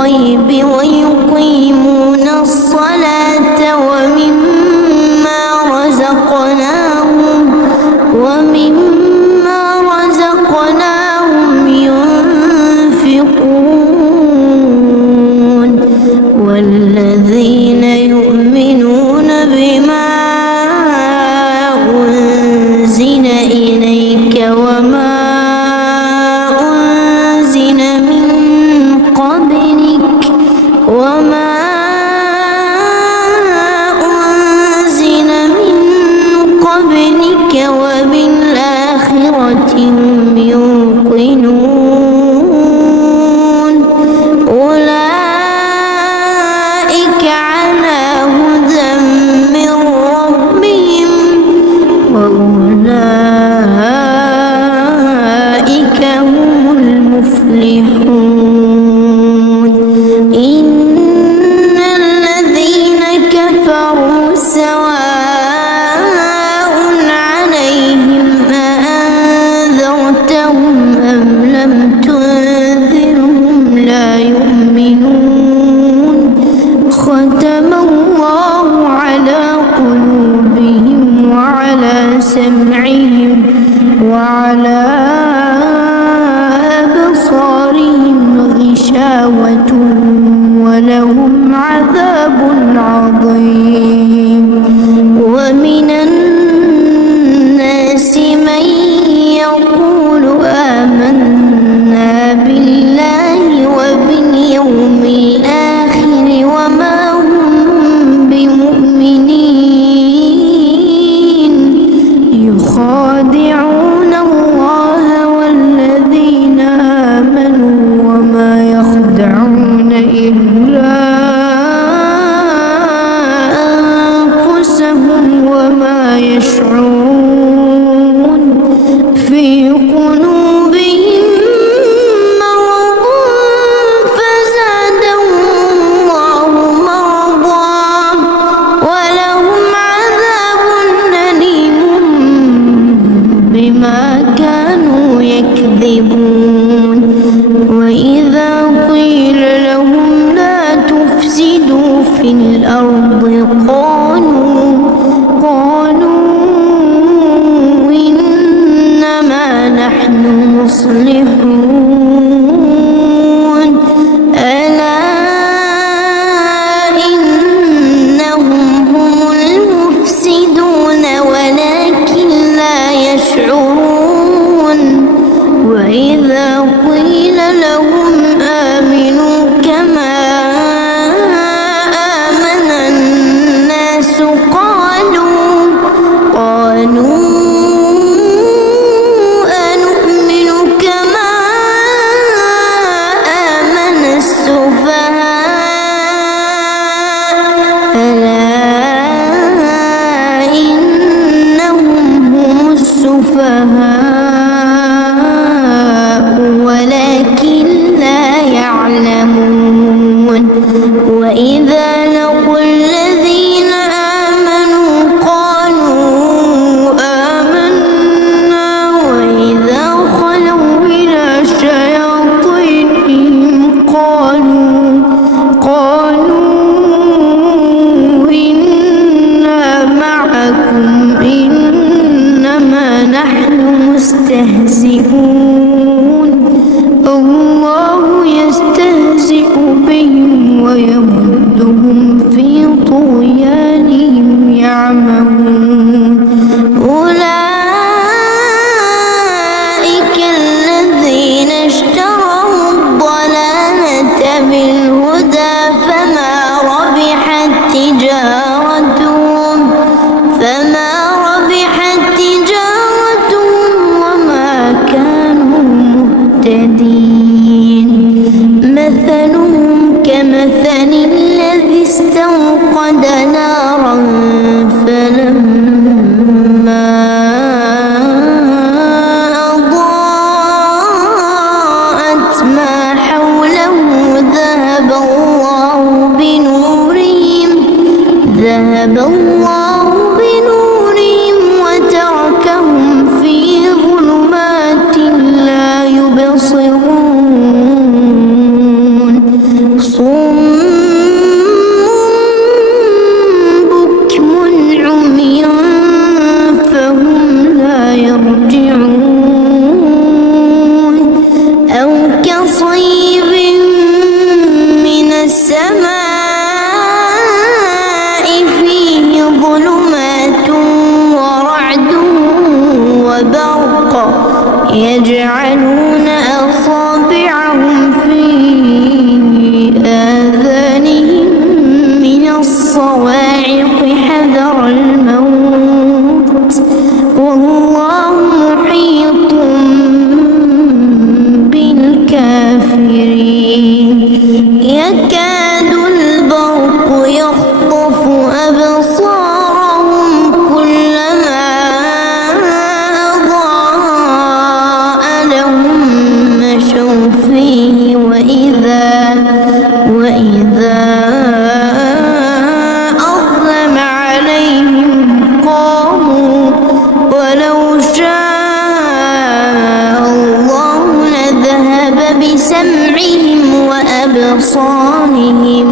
بالغيب ويقيمون الصلاة ومما رزقناهم ينفقون والذين يؤمنون بما أنزل إليك وما أنزل من قبلك وبالآخرة هم يوقنون أولئك على هدى من ربهم وأولئك هم المفلحون إن الذين كفروا سواء عليهم أأنذرتهم أم لم تنذرهم لا يؤمنون ختم الله على قلوبهم وعلى سمعهم وعلى أبصارهم غشاوة ولهم عذاب عظيم ومن الناس من يقول آمنا بالله وباليوم الآخر وما هم بمؤمنين يخادعون الله والذين آمنوا وما يخدعون إلا أنفسهم وما يشعرون في قلوبهم مرض فزادهم الله مرضا ولهم عذاب أليم بما كانوا يكذبون وإذا قيل لهم لا تفسدوا في الأرض قالوا إنما نحن مصلحون ألا إنهم هم المفسدون ولكن لا يشعرون وإذا قيل لهم آمنوا كما آمن الناس قالوا أنؤمن كما آمن السفهاء ألا إنهم هم السفهاء ولكن لا يعلمون وإذا لقوا الذين آمنوا قالوا آمنا وإذا خلوا إلى شياطينهم قالوا إنا معكم إنما نحن مستهزئون الله يستهزئ بهم ويمدهم في طغيانهم يعمهون أولئك الذين اشتروا الضلالة بالهدى فما ربحت تجارتهم وما كانوا مهتدين مثلهم كمثل الذي استوقد نارا فلما أضاءت ما حوله ذهب الله بنورهم وتركهم في ظلمات لا يبصرون يجعلون أصابعهم في آذانهم من الصواعق حذر الموت والله محيط بالكافرين يكاد البرق يخطف أبصارهم كلما أضاء لهم مشوا فيه وإذا أظلم عليهم قاموا ولو شاء الله لذهب بسمعهم وأبصارهم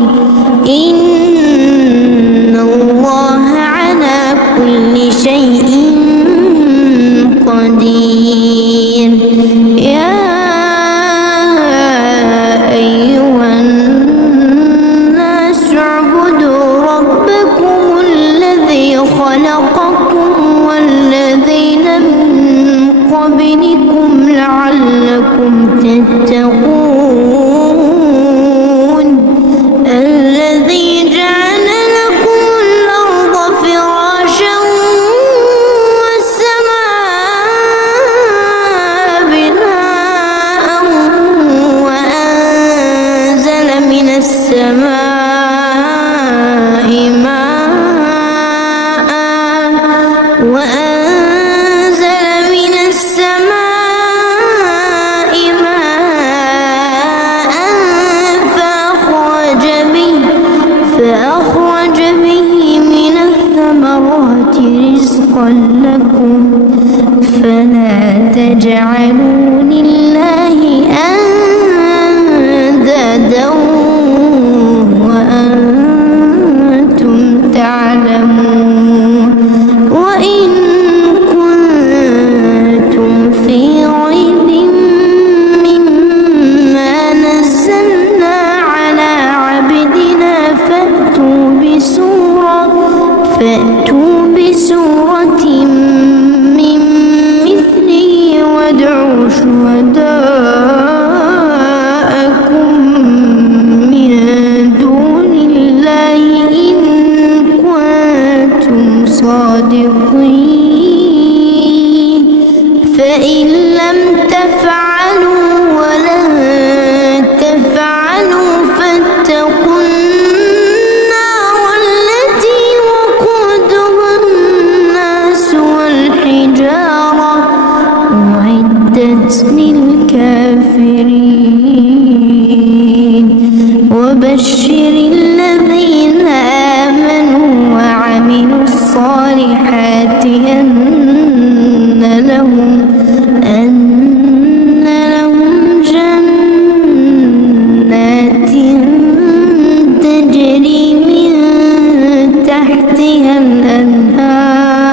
إن الله على كل شيء قدير يا أيها الناس اعبدوا ربكم الذي خلقكم والذين من قبلكم لعلكم تتقون الذي جعل لكم الأرض فراشا والسماء بناء وأنزل من السماء فأخرج به من الثمرات رزقا لكم فلا تجعلوا لله أندادا وأنتم تعلمون وإن كنتم في ريب مما نزلنا على عبدنا فأتوا بسورة من مثله وادعوا شهداءكم من دون الله إن كنتم صادقين فإن لم تفعلوا ولن تفعلوا فاتقوا النار التي وقودها الناس والحجارة أعدت للكافرين وبشر الذين آمنوا وعملوا الصالحات أن لهم جنات تجري من تحتها الأنهار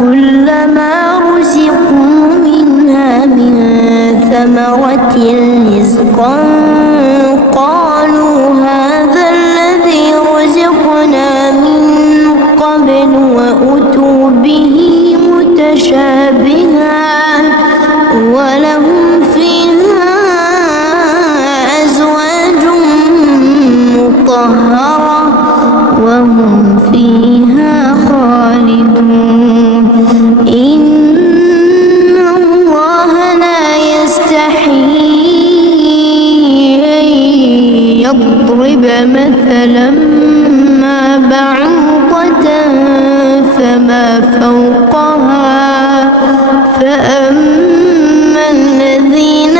كلما رزقوا منها من ثمرة رزقا قالوا هذا الذي رزقنا من قبل وأتوا به متشابها ولهم فيها أزواج مطهرة وهم فيها خالدون إن الله لا يستحيي أن يضرب مثلا ما بعوضة فما فوقها فأما الذين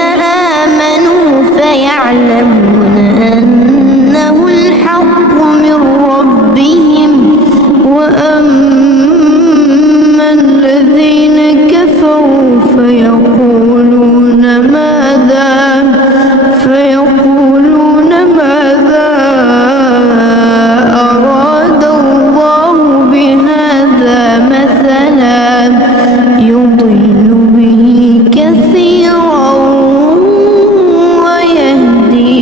آمنوا فيعلمون أنه الحق من ربهم وأما الذين كفروا فيقولون ماذا أراد الله بهذا مثلا يضل به كثيرا ويهدي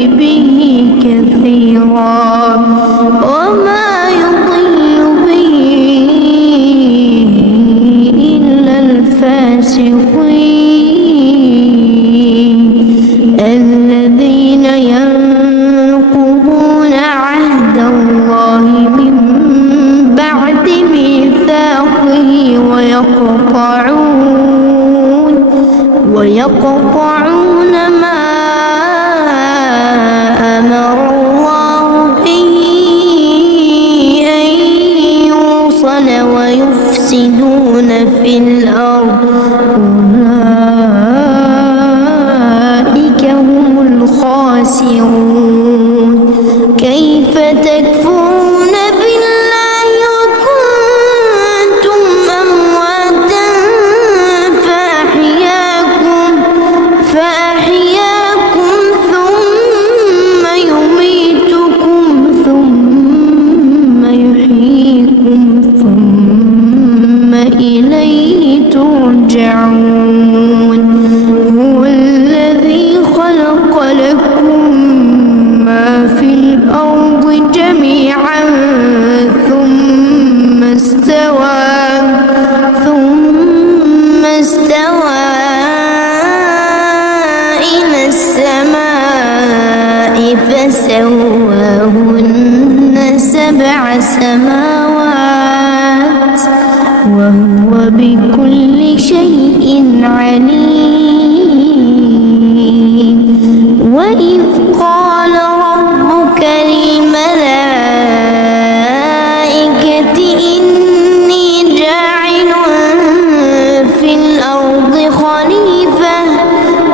الخاسرون كيف تكفرون بالله وكنتم أمواتا فأحياكم ثم يميتكم ثم يحييكم ثم إليه ترجعون هو الذي خلق لكم ما في الأرض جميعا ثم استوى إلى السماء فسواهن 7 سماوات وهو بكل شيء عليم وإذ قال ربك للملائكة إني جاعل في الأرض خليفة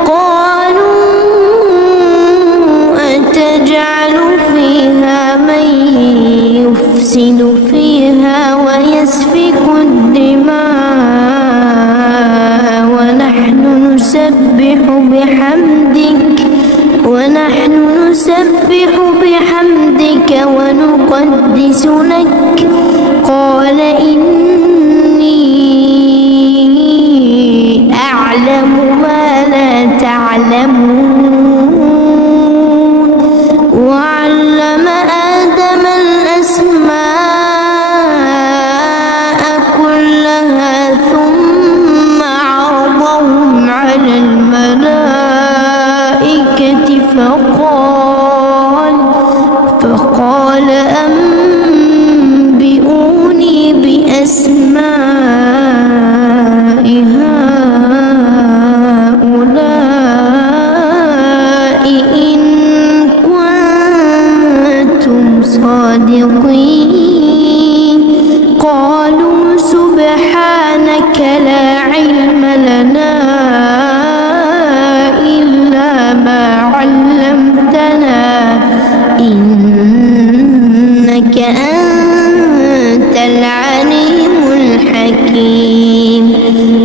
قالوا أتجعل فيها من يفسد فيها ويسفك الدماء ونحن نسبح بحمدك ونقدس لك قال إني أعلم ما لا تعلمون وعلم آدم الأسماء كلها ثم عرضهم على الملائكة فقال أنبئوني بأسماء هؤلاء إن كنتم صادقين قالوا سبحانك لا علم لنا إلا ما علمتنا إنك أنت العليم الحكيم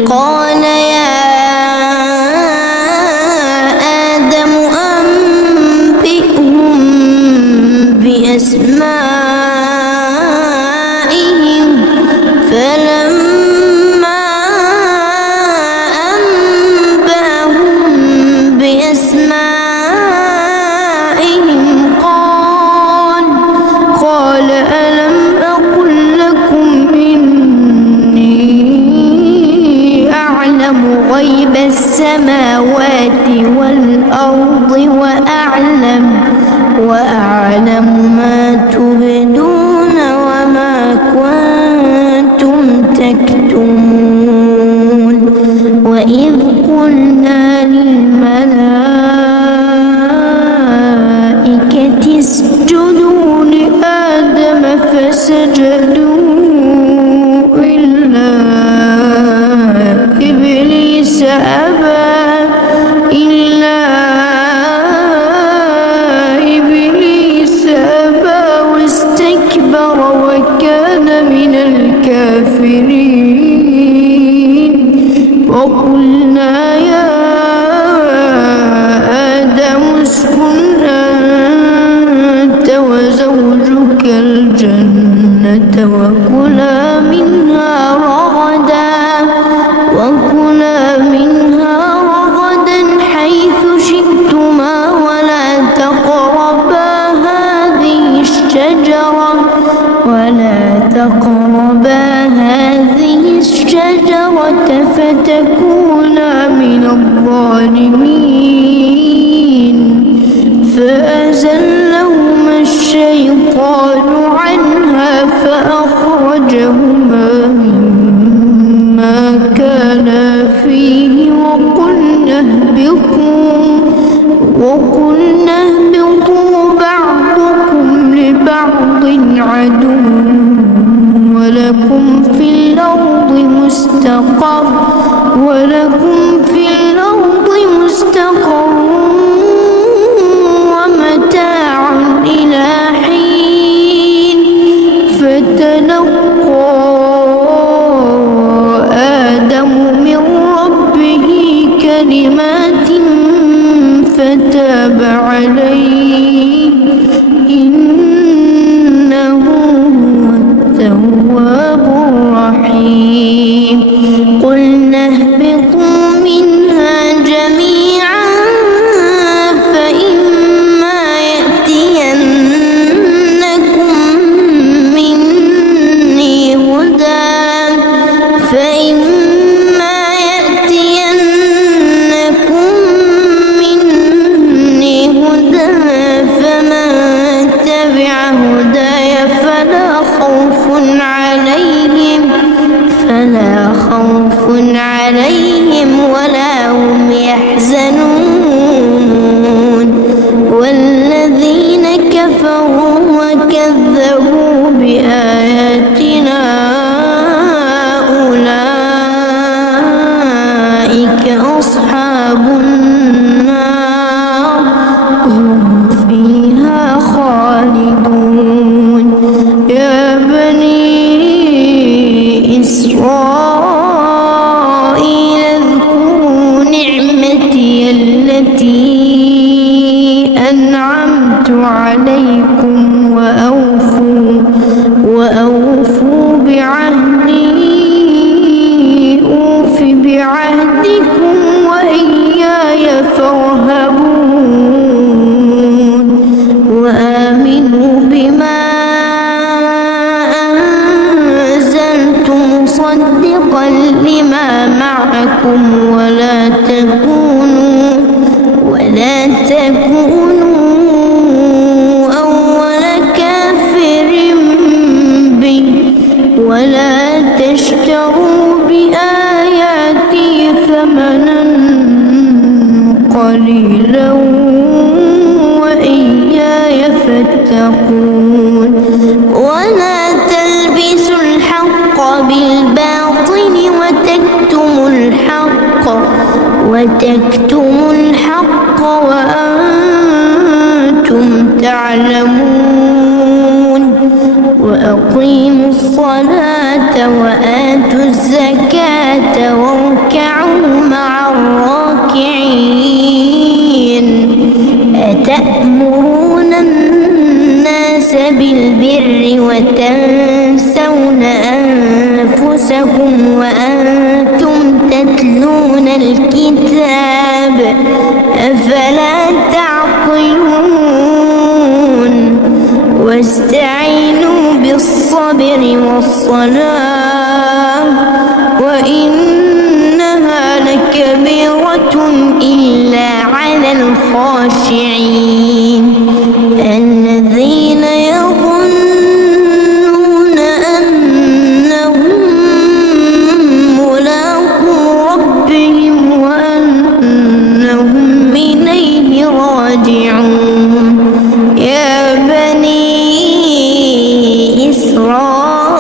قال يا آدم أنبئهم بأسمائهم فلما أنبأهم بأسمائهم قال ألم أقل لكم إني أعلم غيب السماوات والأرض وأعلم ما تبدون وما كنتم تكتمون وإذ قلنا للملائكة اسجدوا لآدم فسجدوا إلا إبليس أبى واستكبر وكان من الكافرين وقلنا يا آدم اسكن أنت وزوجك الجنة وكلا منها رغدا حيث شئتما ولا تقربا هذه الشجرة فتكونا من الظالمين فأزلهما الشيطان عنها فأخرجهما مما كانا فيه وقلنا اهبطوا بعضكم لبعض عدو ولكم في الأرض مستقر عليه إنه هو التواب الرحيم قلنا اهبطوا منها جميعا فإما يأتينكم مني هدى فمن تبع هداي فلا خوف عليهم ولا هم يحزنون والذين كفروا وكذبوا بآياتنا أولئك أصحاب النار هم فيها خالدون يا بني إسرائيل اذكروا نعمتي التي أنعمت عليكم وأوفوا بعهدي أوف بعهدكم وإياي فارهبون وآمنوا بما أنزلت مصدقا لما معكم ولا تكونوا أول كافر به ولا تشتروا بآياتي ثمنا قليلا وإياي فاتقون ولا تلبسوا الحق بالباطل وتكتموا الحق وأنتم تعلمون وأقيموا الصلاة وآتوا الزكاة واركعوا مع الراكعين أتأمرون الناس بالبر وتنسون أنفسكم وأنتم تتلون الكتاب أفلا تعقلون واستعينوا بالصبر والصلاة وإنها لكبيرة إلا على الخاشعين الذين يظنون أنهم ملاقو ربهم وأنهم إليه راجعون يا بني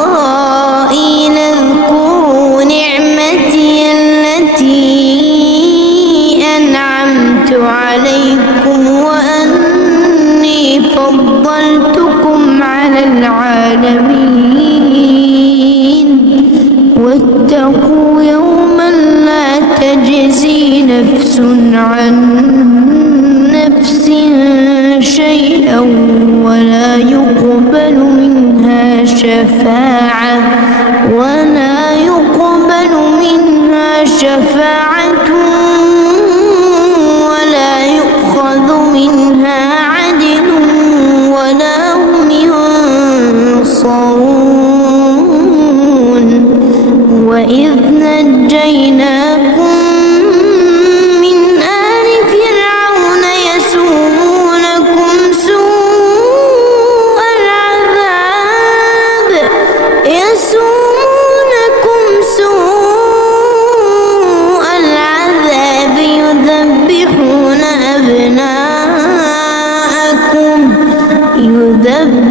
إسرائيل اذكروا نعمتي التي أنعمت عليكم وأني فضلتكم على العالمين واتقوا يوما لا تجزي نفس عن نفس شيئا ولا يقبل منها شفاعة ولا يؤخذ منها عدل ولا هم ينصرون وإذ نجيناكم من آل فرعون يسومونكم سوء العذاب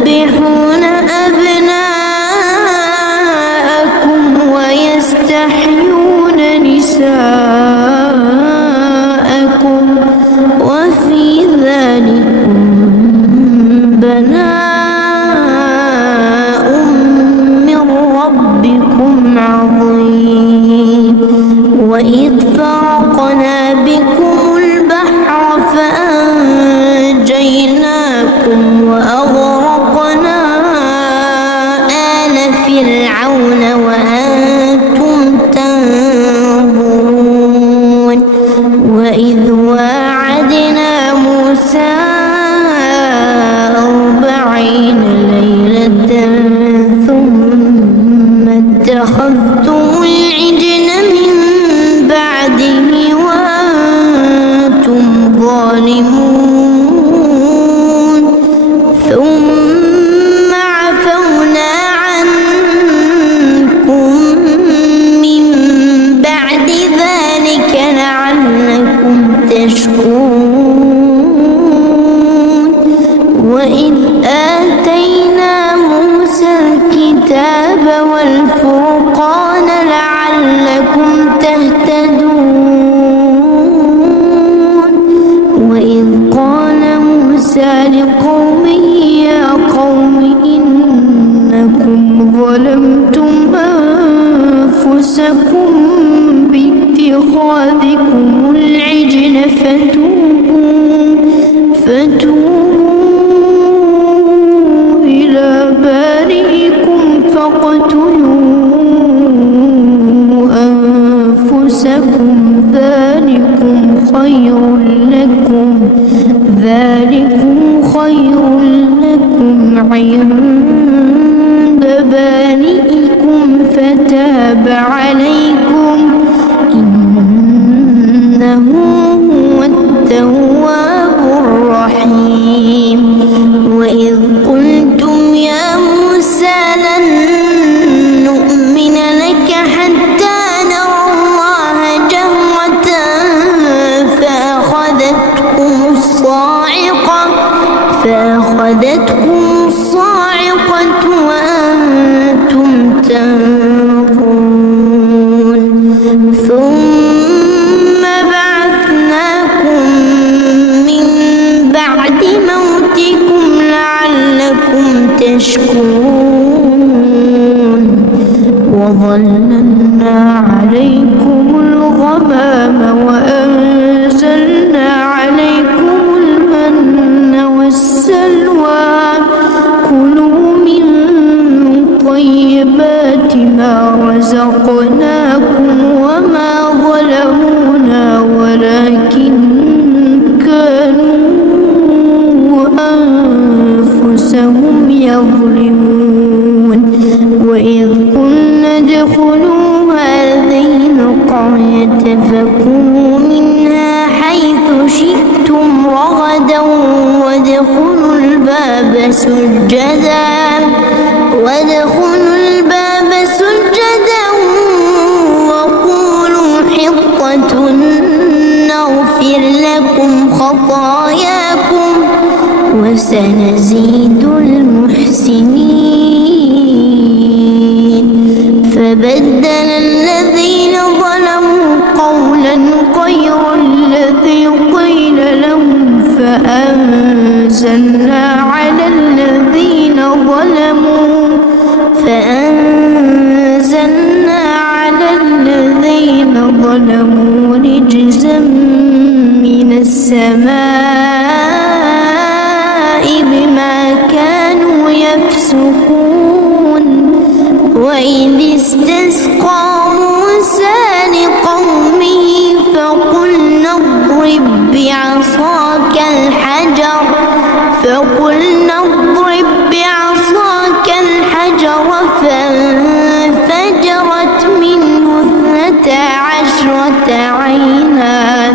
يذبحون أبناءكم ويستحيون نساءكم وفي ذلكم بلاء من ربكم عظيم وإذ فرقنا بكم البحر فأنجيناكم ونجيناكم وأغرقنا آل فرعون وأنتم تنظرون وإذ واعدنا موسى 40 ليلة ثم اتخذتم العجل من بعده وأنتم ظالمون ثم عفونا عنكم من بعد ذلك لعلكم تشكرون وإذ آتينا موسى الكتاب والفرقان لعلكم تهتدون وإذ قال موسى لقومه يا قوم إنكم ظلمتم أنفسكم باتخاذكم العجل فتوبوا إلى بارئكم فاقتلوا أنفسكم ذلكم خير لكم عند بارئكم فتاب عليكم إنه هو التواب الرحيم وإذ قلتم يا موسى لن نؤمن لك حتى نرى الله جهرة فأخذتكم الصاعقة وأنتم تنظرون ثم بعثناكم من بعد موتكم لعلكم تشكرون وظللنا عليكم الغمام وأنزلنا عليكم المن والسلوى كلوا من طيبات ما رزقناكم وما ظلمونا ولكن كانوا أنفسهم يظلمون وإذ قلنا ادخلوا هذه القرية فكلوا منها حيث شئتم رغدا وادخلوا الباب سجدا وقولوا حطة نغفر لكم خطاياكم وسنزيد المحسنين فبدل الذين ظلموا قولا غير الذي قيل لهم فأنزلنا على الذين ظلموا رجزا من السماء بما كانوا يفسقون وإذ استسقى موسى لقومه فقلنا اضرب بعصاك الحجر فانفجرت منه 12 عينا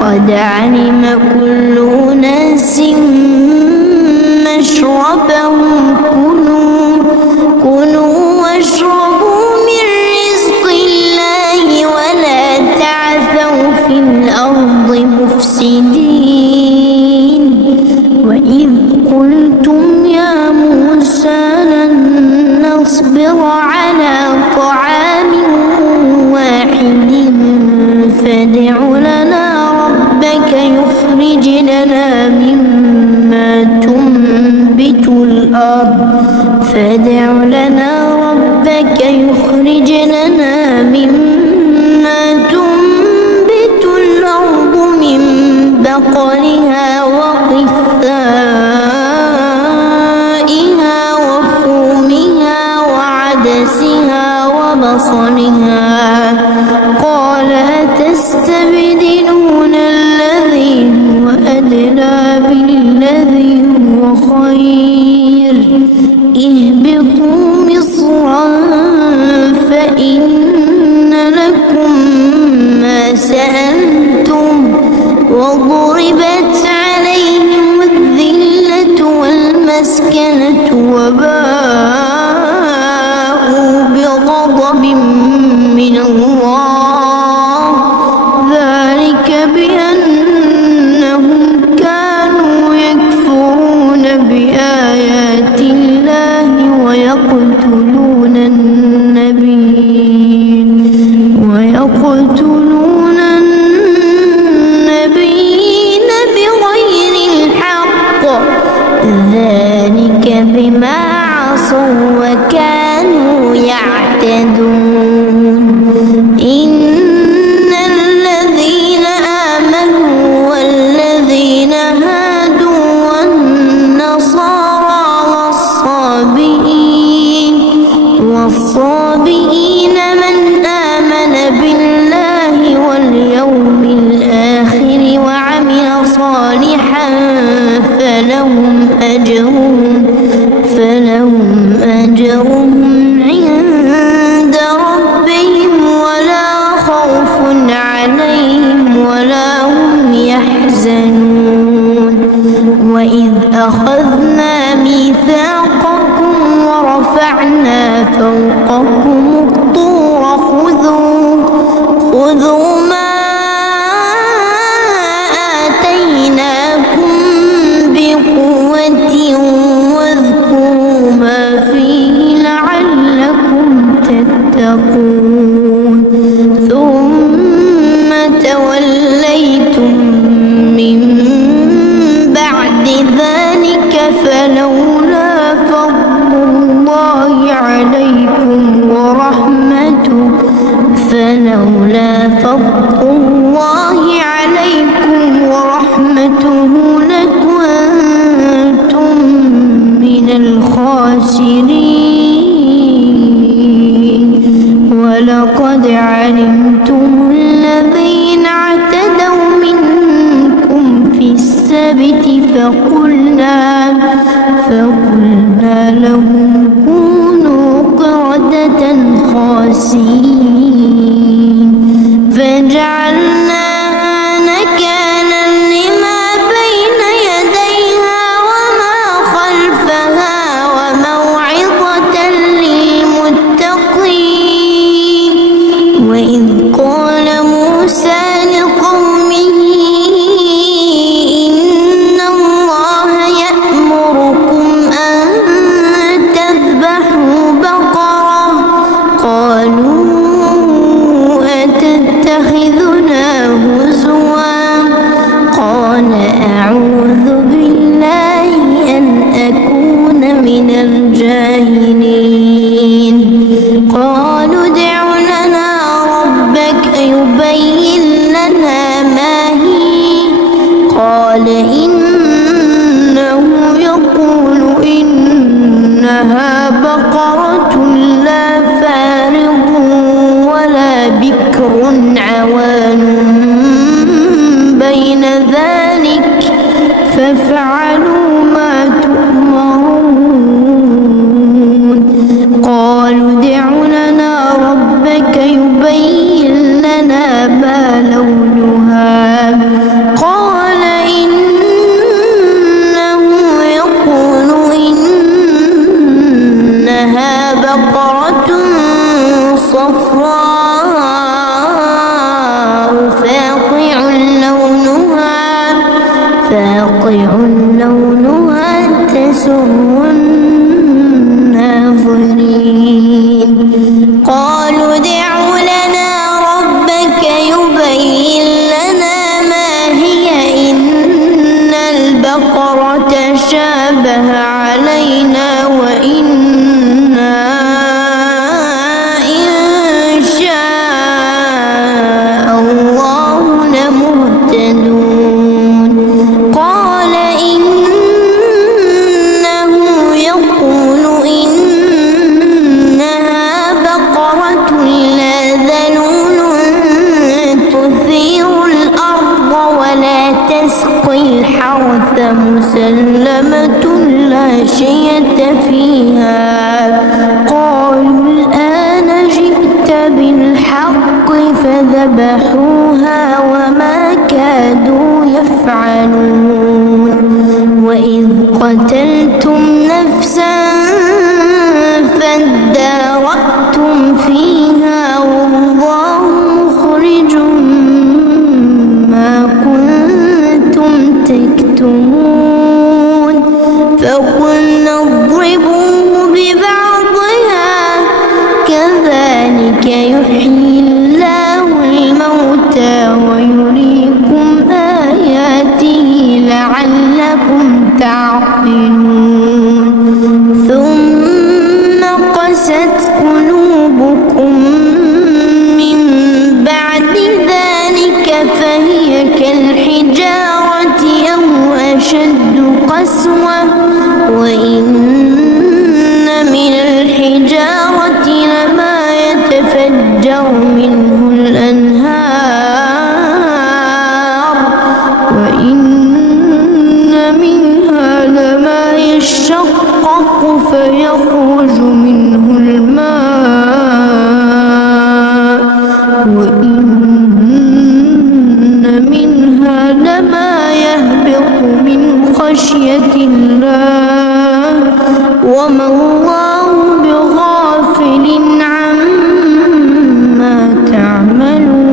قد علم كل أناس مشربهم كلوا واشربوا من رزق الله ولا تعثوا في الأرض مفسدين وإذ قلتم يا موسى لن نصبر على طعام واحد فادع لنا ربك يخرج لنا مما تنبت الأرض من بقلها وقثائها خير اهبطوا مصرا فإن لكم ما سألتم وضربت عليهم الذلة والمسكنة وباءوا بغضب من الله ذلك بأنهم كانوا يكفرون بآيات الله ويقتلون النبيين بغير الحق ذلك بما عصوا وكانوا يعتدون إن الذين آمنوا والذين هادوا والنصارى والصابئين من آمن بالله واليوم الآخر وعمل صالحا فلهم أجرهم عند ربهم ولا خوف عليهم ولا هم يحزنون وإذ أخذنا ميثاقكم ورفعنا فوقكم الطور خذوا ما آتيناكم بقوة واذكروا ما فيه لعلكم تتقون ثم توليتم من بعد ذلك فلولا فضل الله عليكم ورحمته لكنتم من الخاسرين ولقد علمتم الذين اعتدوا منكم في السبت فقلنا لهم كونوا قردة خاسئين فجعلناها نكالا لما بين يديها وما خلفها وموعظة للمتقين وإذ قال موسى لقومه إن الله يأمركم أن تذبحوا بقرة قالوا أتتخذنا هزوا قال أعوذ بالله أن أكون من الجاهلين قالوا ادع لنا ربك يبين لنا ما هي قال إنه يقول إنها بقرة لا فارض ولا بكر عوان بين ذلك فافعلوا ما تؤمرون قالوا ادع لنا ربك يبين لنا ما لونها قال إنه يقول إنها بقرة صفراء فاقع لونها تسر الناظرين قالوا ادع لنا ربك يبين لنا ما هي إن البقرة شابه علينا وإنا إن شاء الله لمهتدون قال إنه يقول إنها بقرة لا ذلول تثير الأرض ولا تسقي الحرث مسلمة لا شية فيها. قالوا الآن جئت بالحق فذبحوها وما كادوا يفعلون. وإذ قتلتم نفسا فادارأتم فيها والله مخرج ما كنتم تكتمون. فقلنا اضربوه ببعضها كذلك يحيي الله الموتى ويريكم آياته لعلكم تعقلون. ثم قست قلوبكم من بعد ذلك فهي كالحجارة أو أشد قسوة. وإن من الحجارة لما يتفجر منه الأنهار وإن منها لما يشقق فيخرج منه الماء وإن منها لما يهبط من خشية الله وما الله بغافل عما تعملون.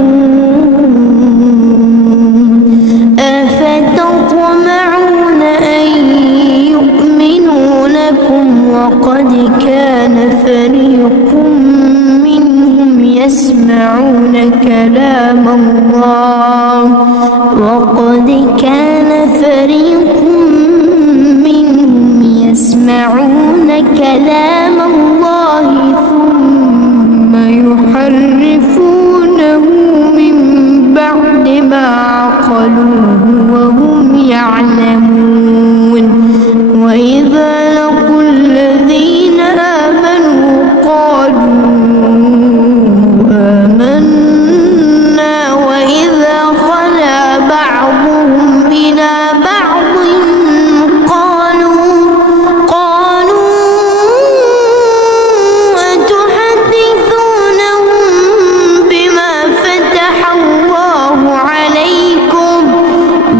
أفتطمعون أن يؤمنوا لكم وقد كان فريق منهم يسمعون كلام الله يسمعون كلام الله ثم يحرفونه من بعد ما عقلوه وهم يعلمون. وإذا لقوا الذين آمنوا قالوا آمنا وإذا خلا بعضهم إلى بعض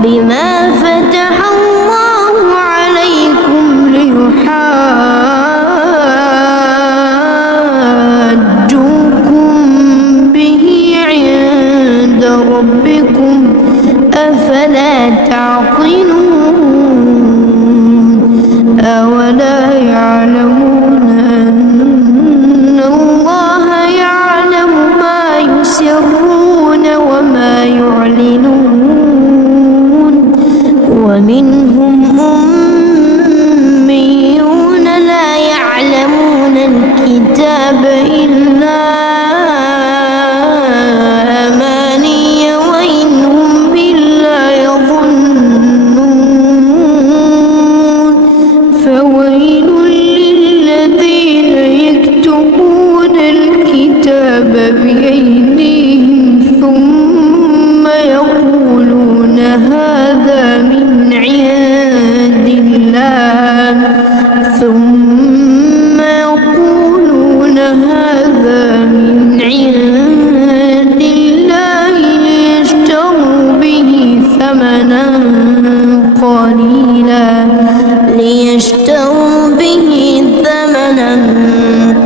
بما فتح الله عليكم ليحاجوكم به عند ربكم أفلا تعقلون. أولا يعلمون أن الله يعلم ما يسرون وما يعلنون. ومنهم أميون لا يعلمون الكتاب إلا أماني وإن هم إلا يظنون. فويل للذين يكتبون الكتاب بأيديهم ثم يقولون هذا من عند الله ثم يقولون هذا من عند الله ليشتروا به ثمنا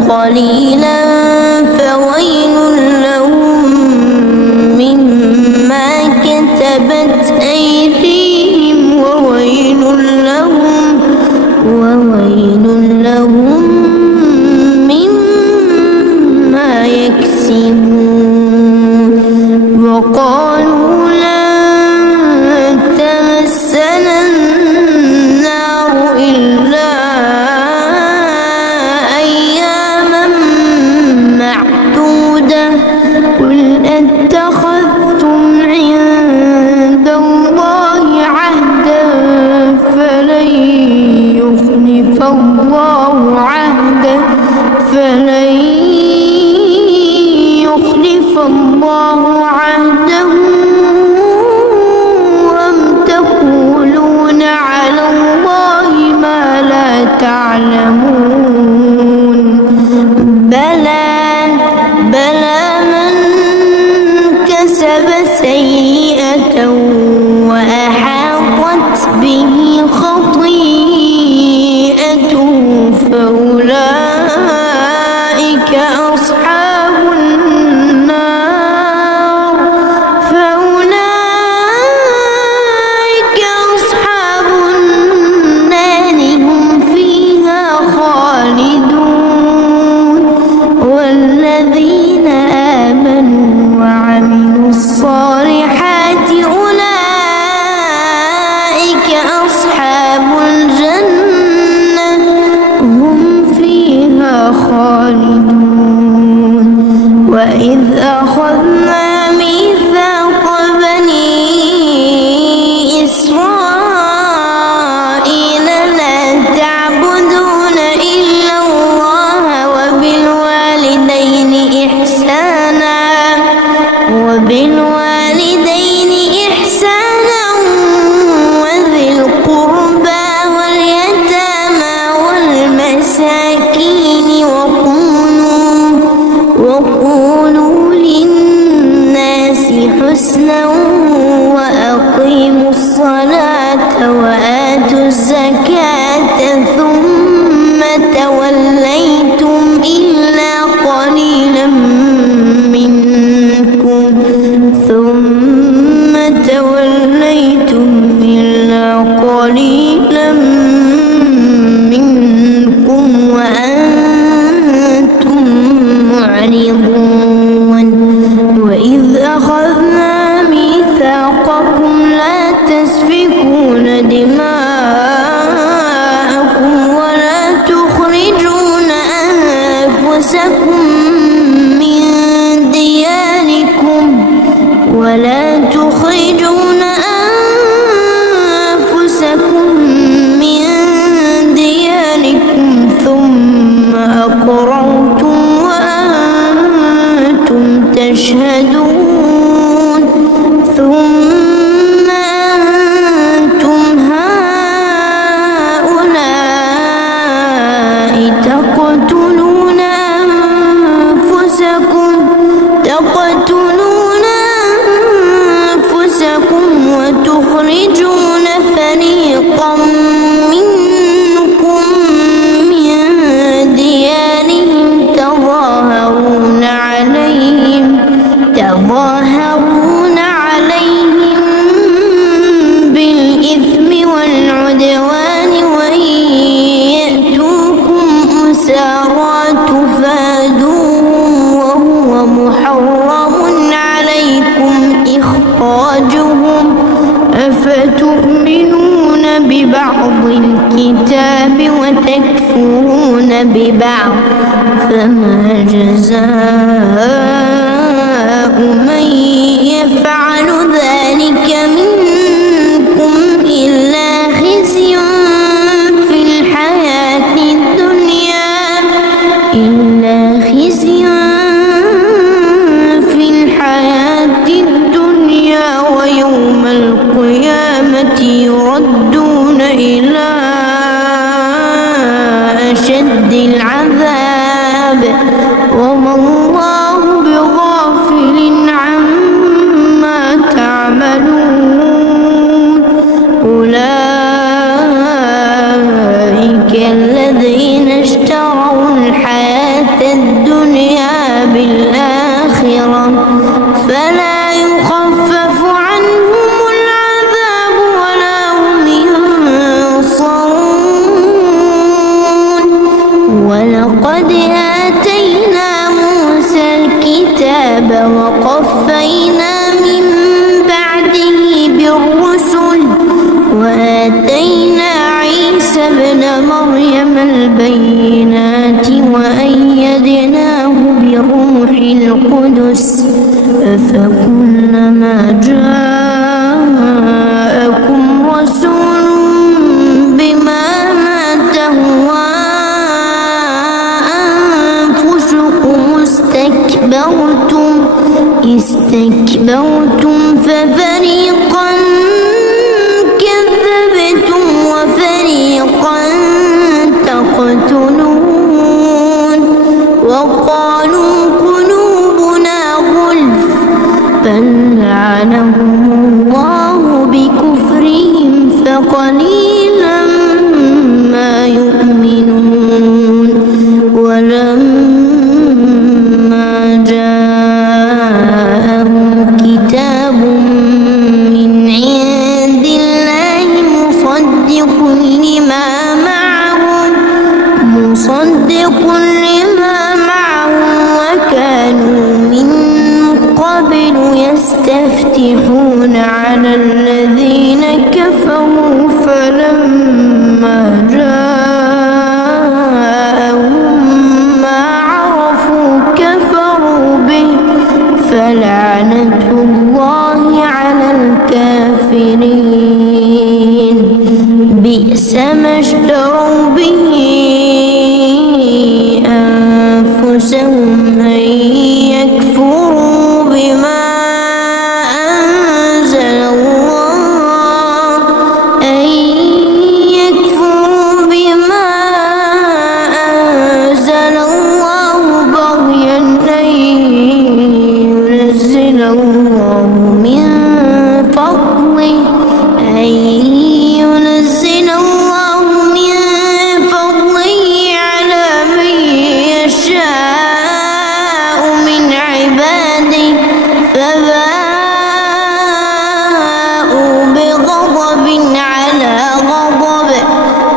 قليلا فويل لهم مما كتبت أيديهم وويل لهم مما يكسبون. وقالوا لن تمسنا النار إلا أياما معدودة قل أتخذتم عند الله عهدا فلن يخلف الله عهده أم تقولون على الله ما لا تعلمون بلى من كسب سيئة وأحاطت به خطيئته فأولئك أصحاب النار هم فيها خالدون والذين آمنوا وعملوا الصالحات أولئك أصحاب الجنة هم فيها خالدون وإذ أخذنا ميثاق بني إسرائيل لا تعبدون إلا الله وبالوالدين إحسانا وذي القربى واليتامى والمساكين وقولوا للناس حسنا وأقيموا الصلاة وآتوا الزكاة ثم توليتم إلا قليلا منكم وأنتم معرضون وإذ أخذنا ميثاقكم لا تسفكون دماءكم ولا تخرجون أنفسكم من دياركم ثم أقررتم وأنتم تشهدون ثم أنتم هؤلاء تقتلون أنفسكم وتخرجون فريقا منكم من ديارهم تظاهرون عليهم بالإثم والعدوان وإن يأتوكم أسارى تفادوهم وهو محرم عليكم إخراجهم أفتؤمنون ببعض الكتاب وتكفرون ببعض فما جزاء من يفعل ذلك منكم إلا خزي في الحياة الدنيا ويوم القيامة يردون إلى أشد العذاب وما الله بغافل عما تعملون أولئك الذين اشتروا الحياة الدنيا بالآخرة فلا يخفف عنهم العذاب ولا هم ينصرون ولقد آتينا موسى الكتاب وقفينا من بعده بالرسل وآتينا عيسى ابن مريم البينات وأيدناه بروح القدس أفكلما جاءكم رسول بما تهوى أنفسكم استكبرتم ففريقا كذبتم وفريقا فلعنهم الله بكفرهم فقليلا ما يؤمنون ولما جاءهم كتاب من عند الله مصدق لما معهم وكانوا من قبل يستفتحون على الذين كفروا فلما جاءهم ما عرفوا كفروا به فلعنة الله على الكافرين بئس ما اشتروا به أنفسهم أن يكفروا بما أنزل الله بغيا أن ينزل الله من فضله على من يشاء من عباده فباءوا بغضب على غضب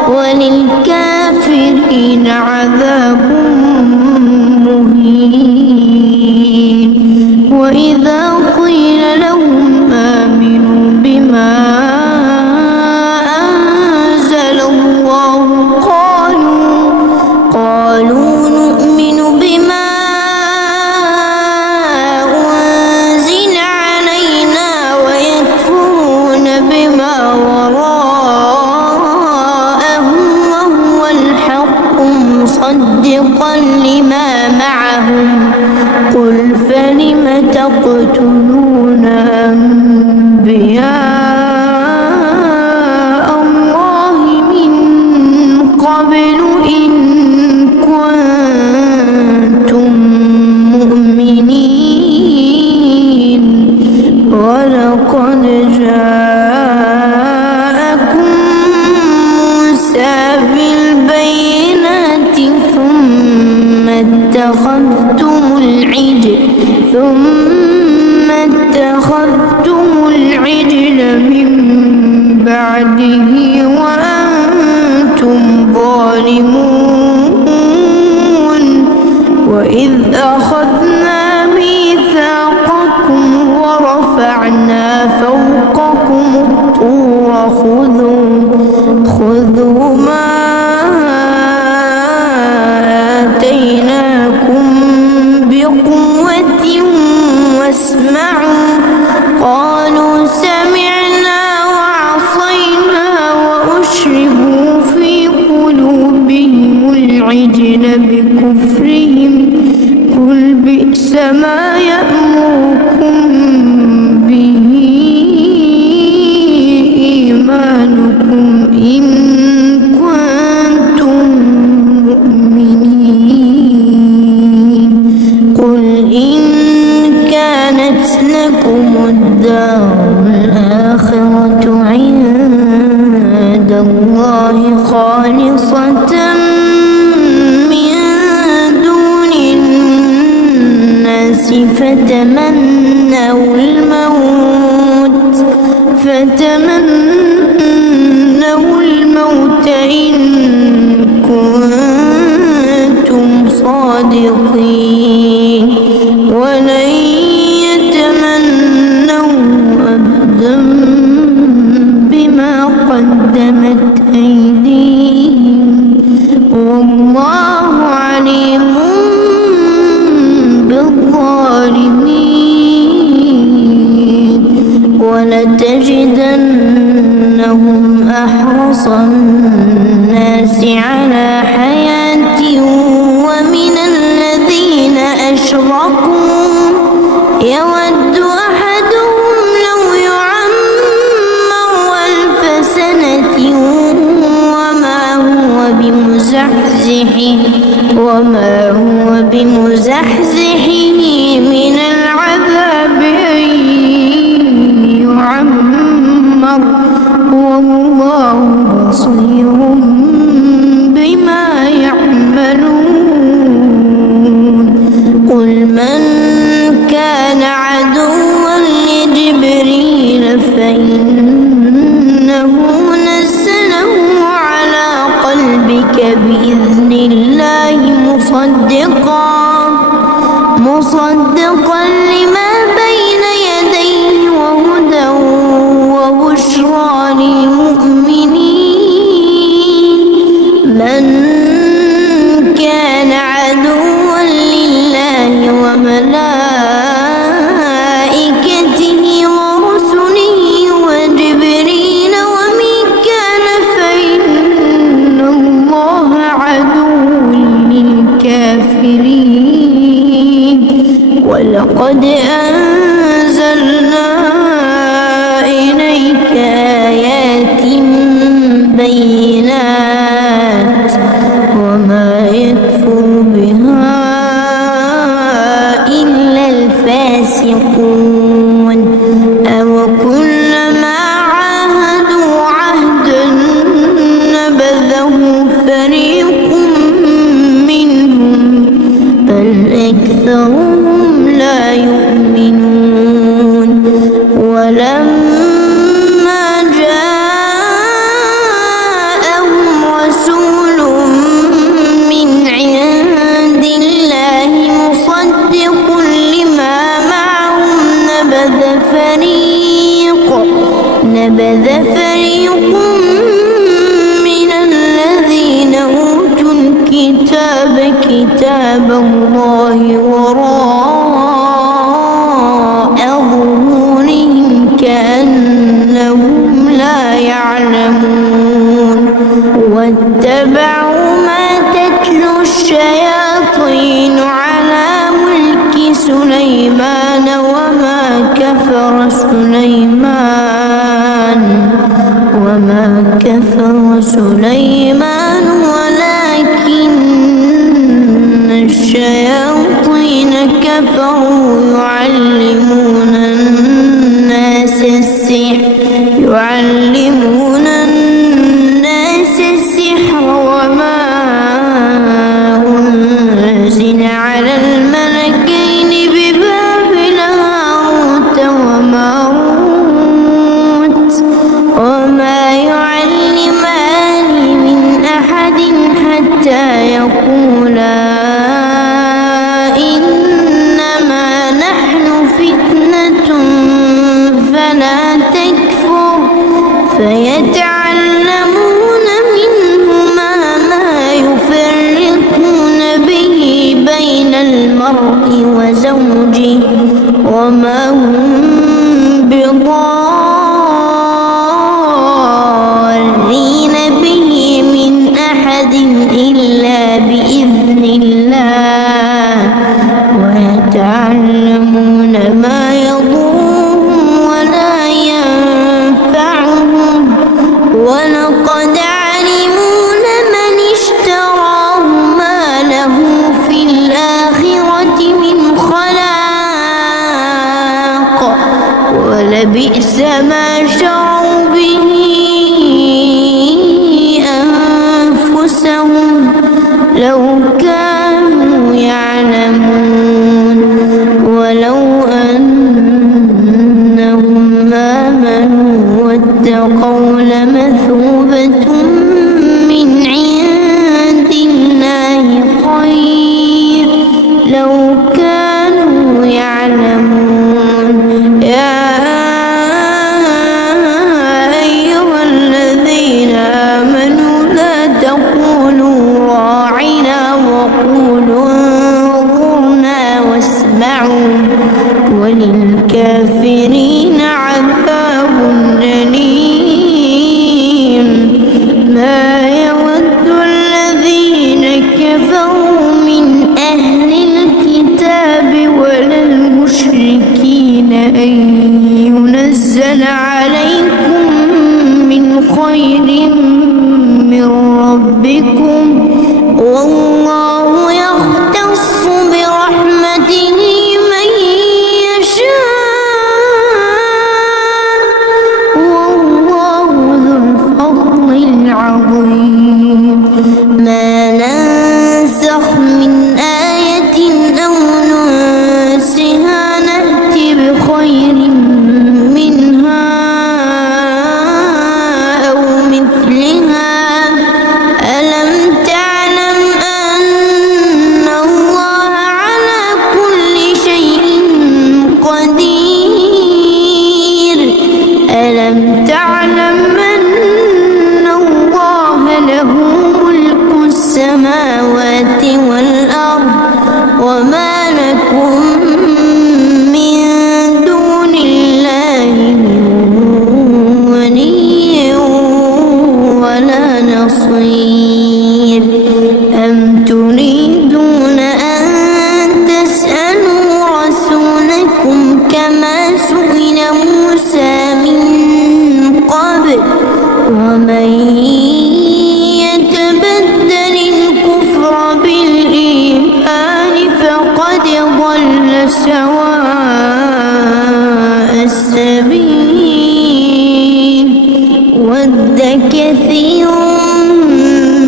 وللكافرين عذاب مهين وإذا قيل لهم آمنوا بما أنزل الله قالوا نؤمن بما أنزل علينا ويكفرون بما وراءه وهو الحق مصدقا لما معهم قل فلم تقتلون أنبياء الله من قبل إن كنتم مؤمنين ولقد جاءكم موسى بالبينات ثم اتخذتم العجل من بعده وأنتم ظالمون وإذ أخذنا ميثاقكم ورفعنا فوقكم الطور خذوا ما آتيناكم بقوة واسمعوا قالوا سمعنا وعصينا وأشربوا في قلوبهم العجل بكفرهم قل بئس ما يأمركم به إيمانكم إن كنتم مؤمنين قل إن كانت لكم الدار الآخرة عند الله خالصة من دون الناس فتمنوا الموت إن كنتم صادقين ولن يتمنوا أبدا بما قدمت أيديهم والله عليم بالظالمين ولتجدنهم أحرص الناس على حياة ومن الذين أشركوا يود أحدهم لو يعمر 1000 سنة وما هو بمزحزحه من العذاب أن والله بصير بما يعملون قل من كان عدوا لجبريل فإنه نزله على قلبك بإذن الله مصدقا لما بين يديه وهدى وبشرى للمؤمنين من كان عدوا لله وملائكته ورسله وجبريل وميكال فإن الله عدو للكافرين ولقد أنزلنا إليك آيات بينات وما يكفر بها إلا الفاسقون أو كلما عاهدوا عهدا نبذه فريق منهم بل أكثرهم لا يؤمنون ولما جاءهم رسول من عند الله مصدق لما معهم نبذ فريق من الذين أوتوا الكتاب كتاب الله وراء ظهورهم كأنهم لا يعلمون واتبعوا ما تتلو الشياطين على ملك سليمان وما كفر سليمان ولكن الشياطين كفروا يعلمون الناس السحر وما أنزل على الملكين ببابل هاروت وماروت وما يعلمان من أحد حتى يقولا إنما نحن فتنة فلا تكفر فيتعلمون منهما ما يفرقون به بين المرء وزوجه وما هم بضارين به من أحد إلا بإذن الله ويتعلمون ما يضرهم ولا ينفعهم ولقد علموا لمن اشتراه ما له في الآخرة من خلاق ولبئس ما شروا به أنفسهم لو كانوا يعلمون ولو أنهم آمنوا واتقوا لمثوبة من عند الله خير لو كانوا يعلمون يا أيها الذين آمنوا لا تقولوا راعنا وقولوا انظرنا واسمعوا وللكافرين عذاب أليم ما يود الذين كفروا من أهل الكتاب ولا المشركين أن ينزل عليكم من خير من ربكم والله يختص برحمته من يشاء والله ذو ما ننسخ من آية أو ننسها نأتي بخير منها أو مثلها ألم تعلم أن الله على كل شيء قدير ألم تعلم أن الله له ملك السماوات والأرض وما لكم من دون الله من ولي ولا نصير أم تريدون أن تسألوا رسولكم كما سئل موسى من قبل ومن يتبدل الكفر بالإيمان فقد ضل سواء السبيل ود كثير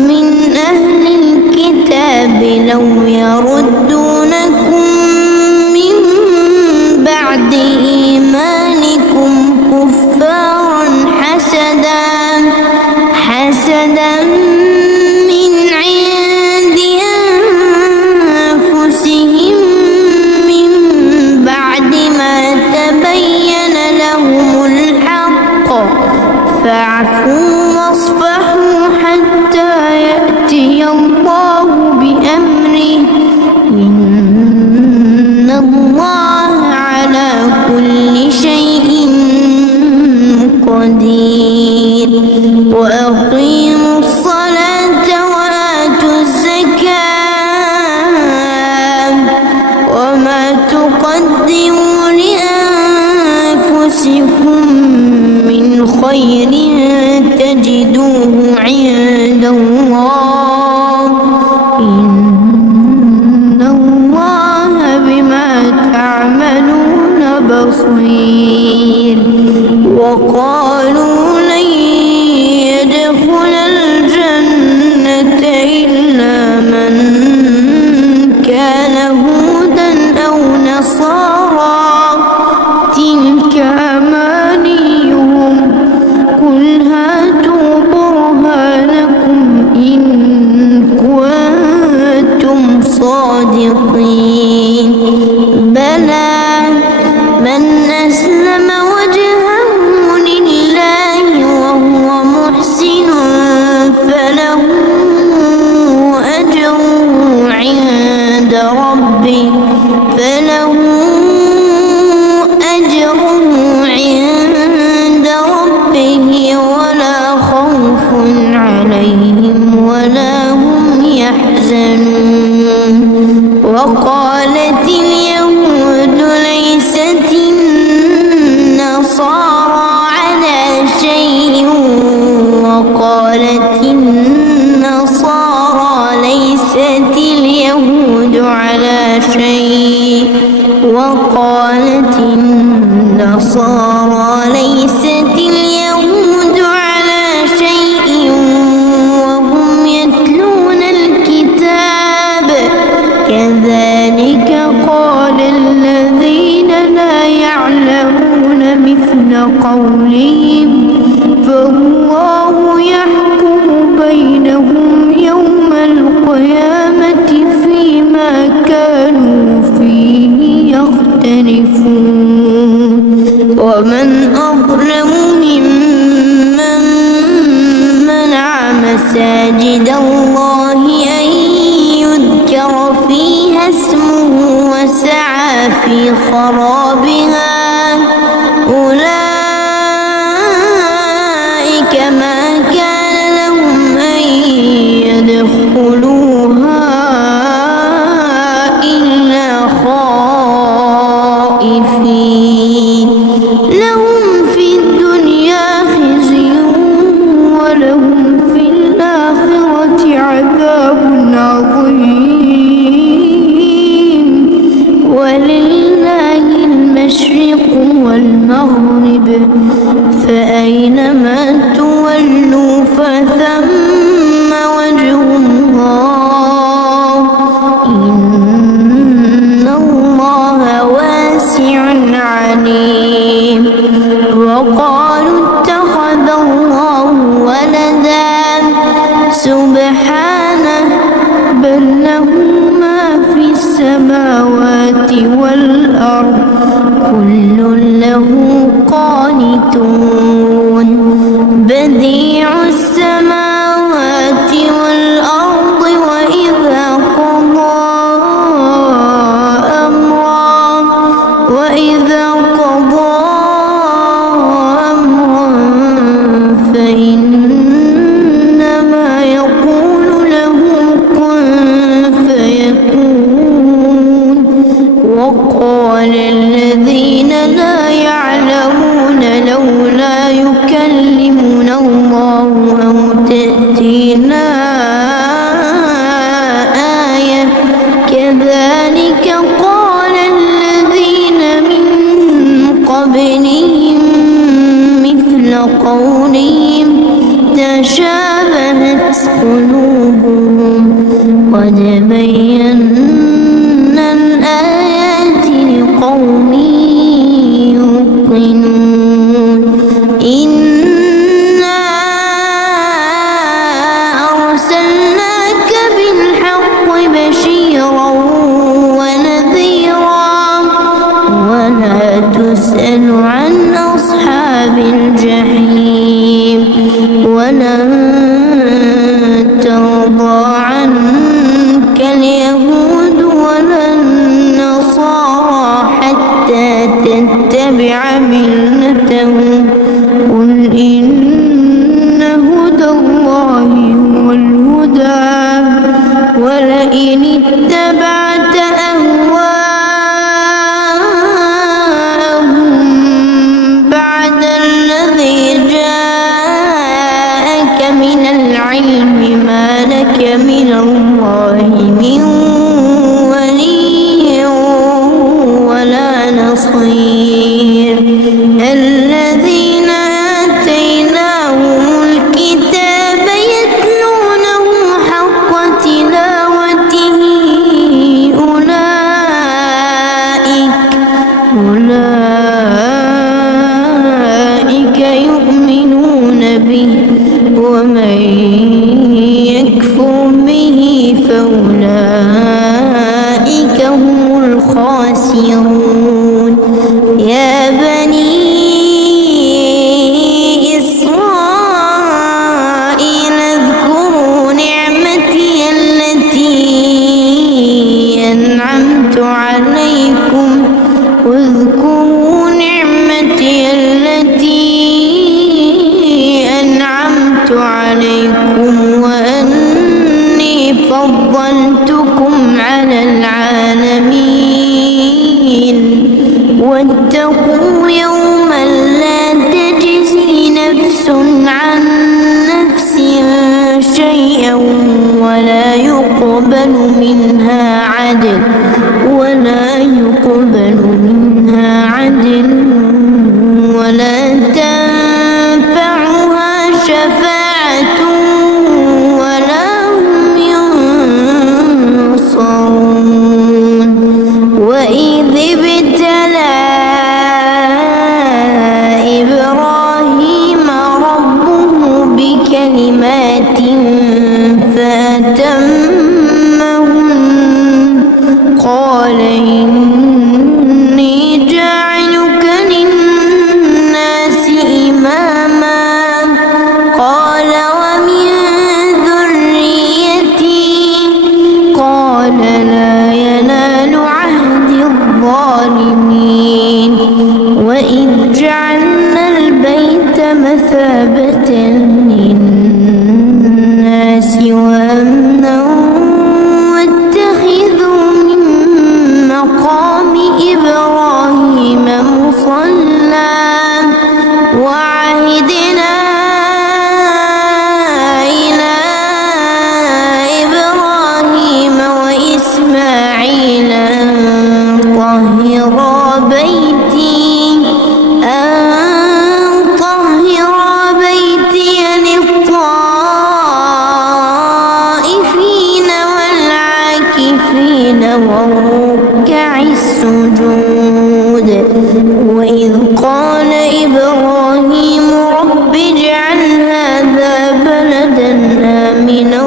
من أهل الكتاب لو يردونكم من بعد إيمانكم كفارا حسدا من عند أنفسهم من بعد ما تبين لهم الحق فاعفوا واصفحوا حتى يأتي الله بأمره إن الله على كل شيء قدير وأقيموا الصلاة وآتوا الزكاة وما تقدموا لأنفسكم من خير تجدوه عند الله إن الله بما تعملون بصير وقالوا لن يدخل الجنة إلا من كان هودا أو نصارى تلك أمانيهم قل هاتوا برهانكم إن كنتم صادقين بلى من أسلم وجهه لله وهو محسن فله أجره عند ربه ولا خوف عليهم ولا هم يحزنون وقالت اليهود ليست النصارى على شيء وقالت النصارى ليست اليهود على شيء وقالت النصارى ليست اليهود على شيء وهم يتلون الكتاب كذلك قال الذين لا يعلمون مثل قولهم فالله يحكم بينهم يوم القيامة فيما كانوا فيه يختلفون ومن أظلم ممن منع مساجد الله أن يذكر فيها اسمه وسعى في خرابها أولئك ما كان لهم أن يدخلوها إلا خائفين لهم في الدنيا خزي ولهم في الآخرة عذاب عظيم ولله المشرق والمغرب فأينما تولوا فثم وجه سبحانه بل له ما في السماوات والأرض كل له قانتون بديع السماوات والأرض وإذا قضى أمرا فإنما يقول له كن فيكون وقال الذين لا يعلمون لولا يكلمنا الله أو تأتينا آية كذلك قال الذين من قبلهم مثل قولهم تشابهت قلوبهم قد بينا الآيات لقوم يوقنون إنا أرسلناك بالحق بشيرا ونذيرا ولا تسأل عن أصحاب الجحيم ولن ترضى عنك اليهود ولا النصارى حتى تتبع ملتهم قل إن هدى الله هو الهدى ولئن اتبعت أهواءهم بعد الذي جاءك من العلم ما لك من الله من ولي ولا نصير الذين آتيناهم الكتاب يتلونه حق تلاوته أولئك يؤمنون به ومن يكفر به فأولئك هم الخاسرون يا بني إسرائيل اذكروا نعمتي التي أنعمت عليكم واذكروا نعمتي التي أنعمت عليكم وأني فضلتكم على العالمين واتقوا يوما لا تجزي نفس عن نفس شيئا ولا يقبل منها عدل ولا تنفعها شفاعة ولا هم ينصرون وإذ ابتلى إبراهيم ربه بكلمات فأتمهن قال إني جاعلك للناس إماما قال ومن ذريتي قال لا ينال عهد الظالمين وإذ جعلنا البيت مثابة للناس وأمنا واتخذوا من مقام إبراهيم مصلى وعهدنا إلى إبراهيم وإسماعيل أن طهرا بيتي للطائفين والعاكفين والركع السجود وإذ قال إبراهيم رب اجعل هذا بلدا آمنا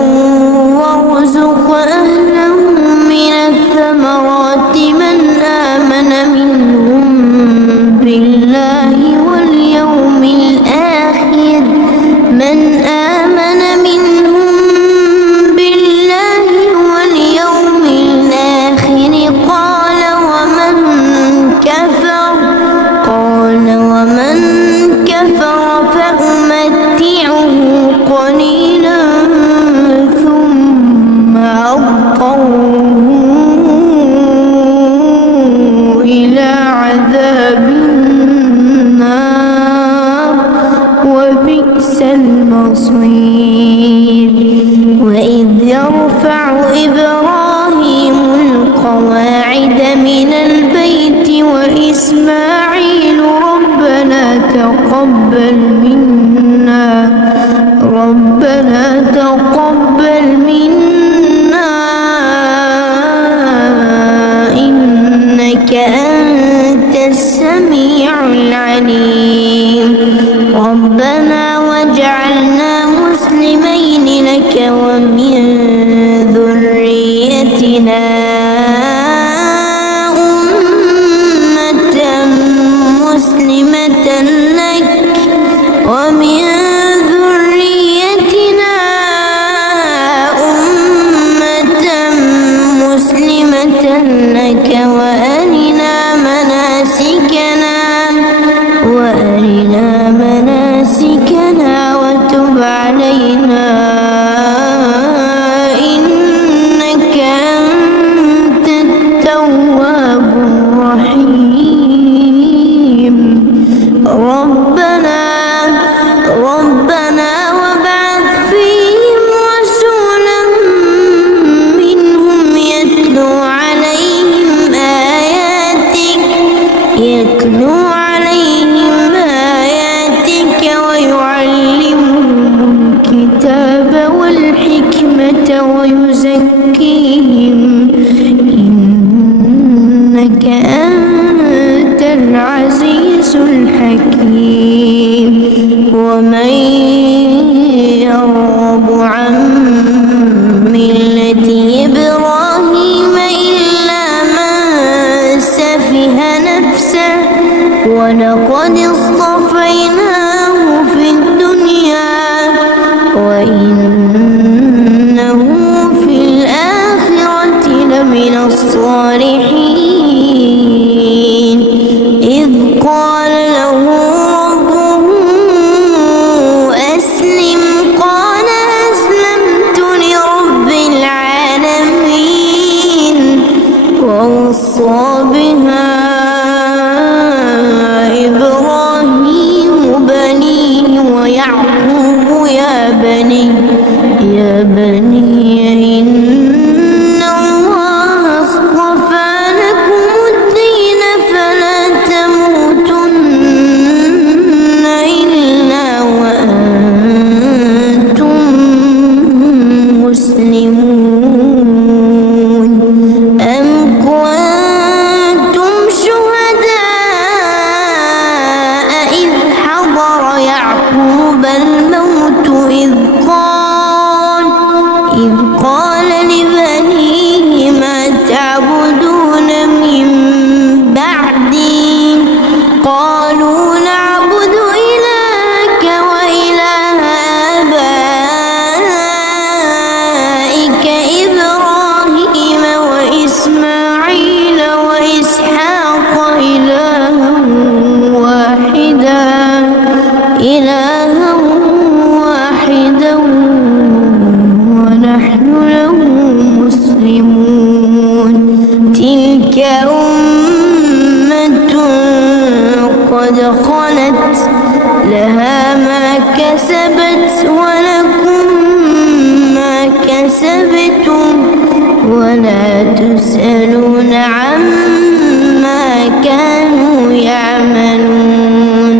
من البيت وإسماعيل ربنا تقبل منا إنك أنت السميع العليم ربنا واجعلنا مسلمين لك ومن ذريتنا أمة مسلمة لك ومن ذريتنا أمة مسلمة لك وأرنا مناسكنا وتب علينا إنك أنت التواب الرحيم ربنا وابعث فيهم رسولا منهم يتلو عليهم آياتك ويعلمهم الكتاب والحكمة ويزكيهم إنك أنت العزيز الحكيم ومن يرغب عن ملة إبراهيم إلا من سفه نفسه ولقد اصطفيناه في الدنيا وإنه في الآخرة لمن الصالحين إذ قال له ربه أسلم قال أسلمت لرب العالمين ووصى بها إبراهيم بنيه ويعقوب يا بني إن الله اصطفى لكم الدين فلا تموتن إلا وأنتم مسلمون أم كنتم شهداء إذ حضر يعقوب الموت إذ قال لبنيه ما تعبدون من بعدي قالوا نعبد إلهك وإله آبائك إبراهيم وإسماعيل وإسحاق إلها واحدا ونحن له مسلمون تلك أمة قد خلت لها ما كسبت ولكم ما كسبتم ولا تسألون عما كانوا يعملون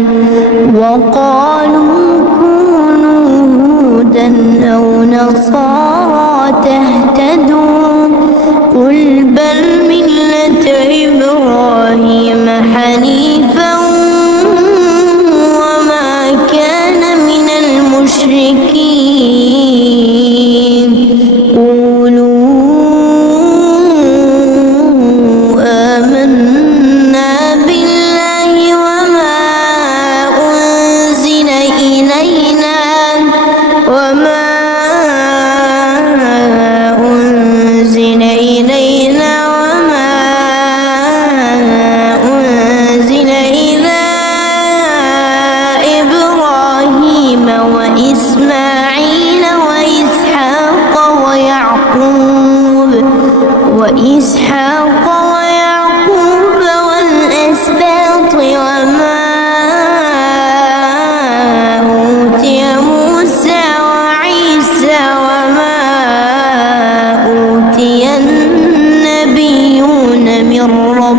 وقالوا كونوا هودا أو نصارى تهتدوا قل بل ملة إبراهيم حنيفا وما كان من المشركين قولوا آمنا بالله وما أنزل إلينا وما أنزل إلى إبراهيم وإسماعيل وإسحاق ويعقوب والأسباط وما أوتي موسى وعيسى وما أوتي النبيون من ربهم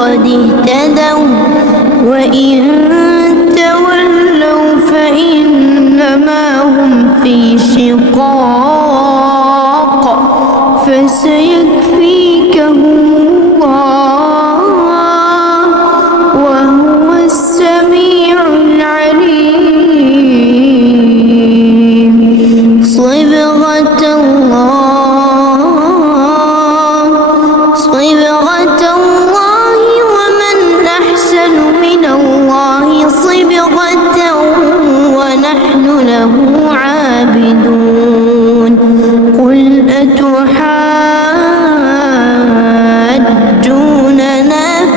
قد اهتدوا وإن تولوا فإنما هم في شقاق فسيكفيكهم الله وهو السميع العليم. صبغة الله ومن أحسن من الله صبغة ونحن له عابدون. قل أتحاجوننا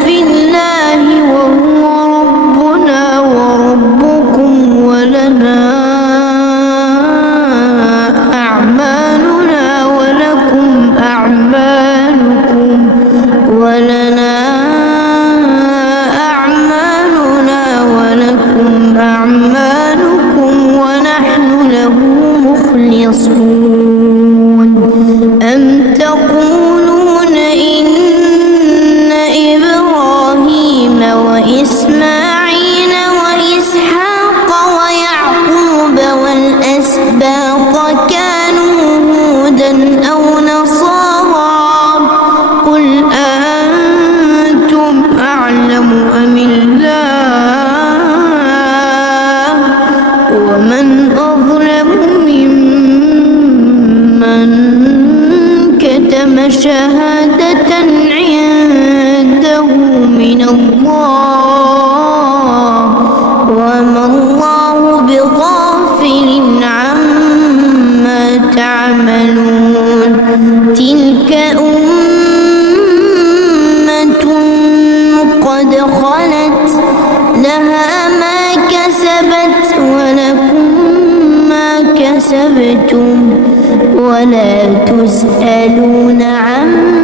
في الله وهو ربنا وربكم ولنا أعمالنا ولكم أعمالكم ونحن له مخلصون. أم تقولون إن إبراهيم وإسماعيل وإسحاق ويعقوب والأسباط كانوا هودا أو نصارى؟ قل أنتم أعلم أم الله؟ ومن أظلم ممن كتم شهادة عنده من الله وما الله بغافل عما تعملون. تلك أمة قد خلت لها ما كسبت ولكم ما كسبتم ولا تسألون عما